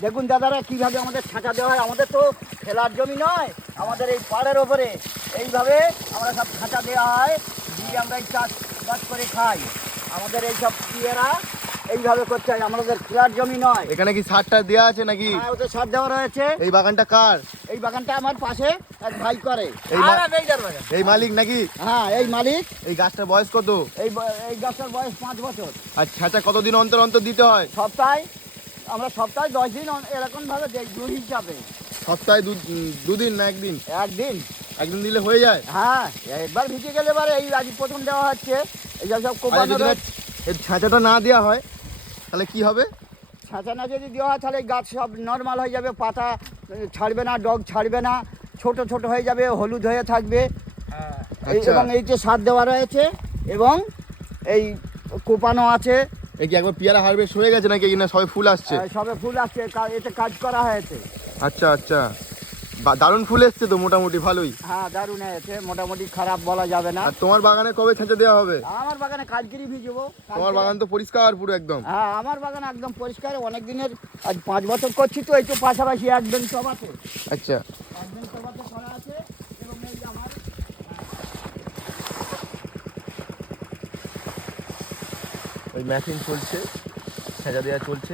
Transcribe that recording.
দেখুন দাদারা কীভাবে আমাদের ছাঁচা দেওয়া হয়। আমাদের তো খেলার জমি নয় আমাদের এই পাড়ের ওপরে। এইভাবে আমরা সব ছাঁচা দেওয়া হয় দিয়ে আমরা এই চাষ বাস করে খাই। আমাদের এই সব ইয়েরা এইভাবে করতে হয়। আমাদের খেলার জমি নয়। এখানে কি সারটা দেওয়া আছে নাকি? হ্যাঁ, ওতে সার দেওয়া রয়েছে। এই বাগানটা কার? এই বাগানটা আমার পাশে এক ভাই করে। এই মা- এই মালিক নাকি? হ্যাঁ এই মালিক। এই গাছটার বয়স কত? এই ব- এই গাছটার বয়স পাঁচ বছর। আর ছাঁচা কতদিন অন্তর অন্তর দিতে হয়? সপ্তাহে আমরা সপ্তাহে দশ দিন এরকমভাবে দেই দু হিসাবে। সপ্তাহে দুদিন না একদিন? একদিন। একদিন দিলে হয়ে যায়? হ্যাঁ একবার ভিজে গেলে এবারে এই আজ প্রথম দেওয়া হচ্ছে। এই সব কোপানো যদি না এর ছাঁচাটা না দেওয়া হয় তাহলে কি হবে? ছাঁচানা যদি দেওয়া হয় তাহলে গাছ সব নর্মাল হয়ে যাবে পাতা ছাড়বে না ডগ ছাড়বে না ছোট ছোট হয়ে যাবে হলুদ হয়ে থাকবে। এই- আচ্ছা। এবং এই যে সার দেওয়া রয়েছে এবং এই কোপানো আছে এই কি একবার পেয়ারা হারভেস্ট হয়ে গেছে নাকি না সবে ফুল আসছে? আহ, সবে ফুল আসছে এতে কাজ করা হয়েছে। আচ্ছা আচ্ছা। দারুণ ফুল এসছে তো মোটামুটি ভালোই। হ্যাঁ দারুণ হয়েছে মোটামুটি খারাপ বলা যাবে না। আর তোমার বাগানে কবে ছাঁচা দেওয়া হবে? আমার বাগানে কালকেরই ভিজবো। তোমার বাগান তো পরিষ্কার পুরো একদম। হ্যাঁ আমার বাগান একদম পরিষ্কার অনেক দিনের আজ পাঁচ বছর করছি তো এই তো পাশাপাশি একদম সব আছে। আচ্ছা একদম সব আছে করা আছে এবং এই যে আমার ওই ম্যাচিং চলছে ছাঁচা দেওয়া চলছে।